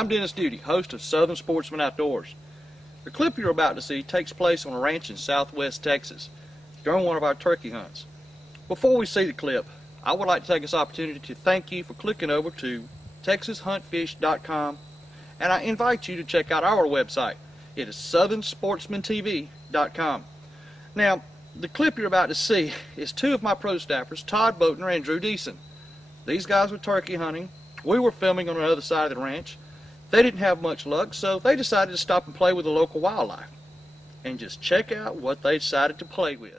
I'm Dennis Duty, host of Southern Sportsman Outdoors. The clip you're about to see takes place on a ranch in southwest Texas during one of our turkey hunts. Before we see the clip, I would like to take this opportunity to thank you for clicking over to texashuntfish.com, and I invite you to check out our website. It is southernsportsmantv.com. Now, the clip you're about to see is two of my pro staffers, Todd Boatner and Drew Deason. These guys were turkey hunting. We were filming on the other side of the ranch. They didn't have much luck, so they decided to stop and play with the local wildlife. And just check out what they decided to play with.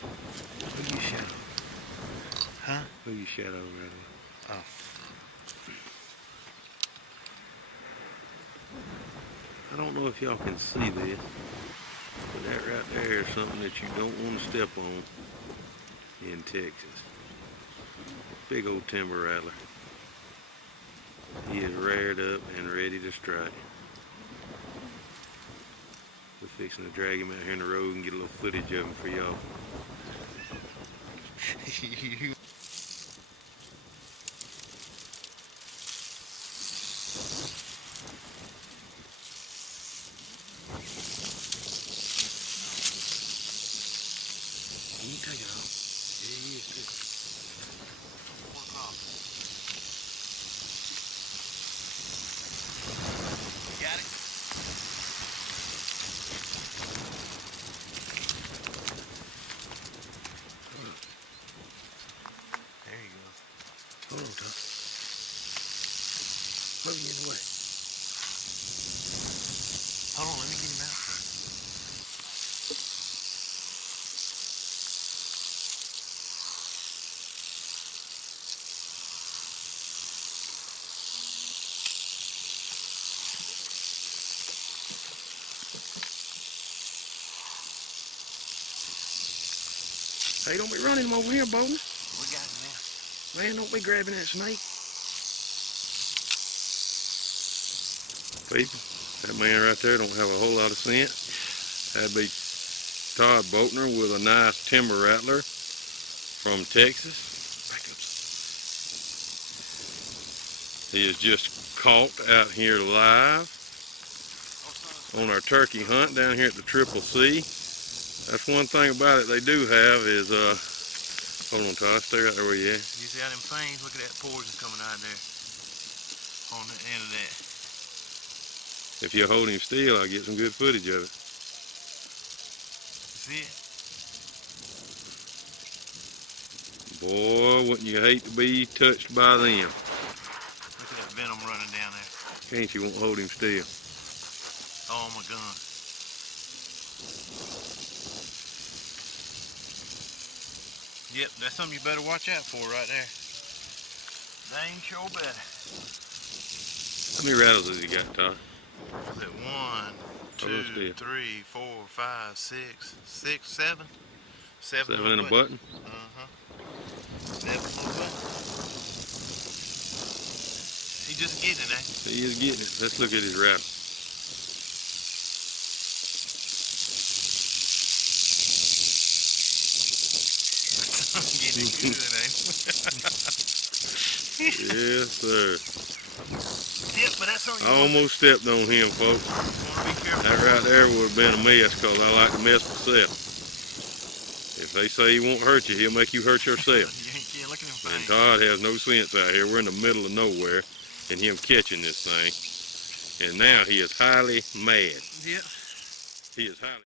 Who you shadow? Huh? Who you shadow, really? Oh. I don't know if y'all can see this, but that right there is something that you don't want to step on in Texas. Big old timber rattler. He is reared up and ready to strike. We're fixing to drag him out here in the road and get a little footage of him for y'all. You can take it off. Yeah, he is too. Got it? There you go. Hold on, Tom. Let me get away. Hold on, let me get him out. Hey, don't be running him over here, Bowman. We got him now. Man, don't be grabbing that snake. People, that man right there don't have a whole lot of sense. That'd be Todd Boatner with a nice timber rattler from Texas. He is just caught out here live on our turkey hunt down here at the Triple C. That's one thing about it they do have is, hold on, Todd, stay right there where you at. You see how them fangs? Look at that poison coming out there on the end of that. If you hold him still, I'll get some good footage of it. See it? Boy, wouldn't you hate to be touched by them. Look at that venom running down there. Can't you won't hold him still. Oh my God. Yep, that's something you better watch out for right there. Dang sure better. How many rattles has he got, Todd? Is it 1, 2, 3, 4, 5, 6, 7? 7 in a button? Uh-huh. 7 in a button. He just getting it, eh? He is getting it. Let's look at his rattle. Getting it good, eh? Yes, sir. Yep, but that's something I almost stepped on him, folks. That right there would have been a mess, because I like to mess myself. If they say he won't hurt you, he'll make you hurt yourself. Yeah, look at him And Todd has no sense out here. We're in the middle of nowhere, and him catching this thing. And now he is highly mad. Yep. He is highly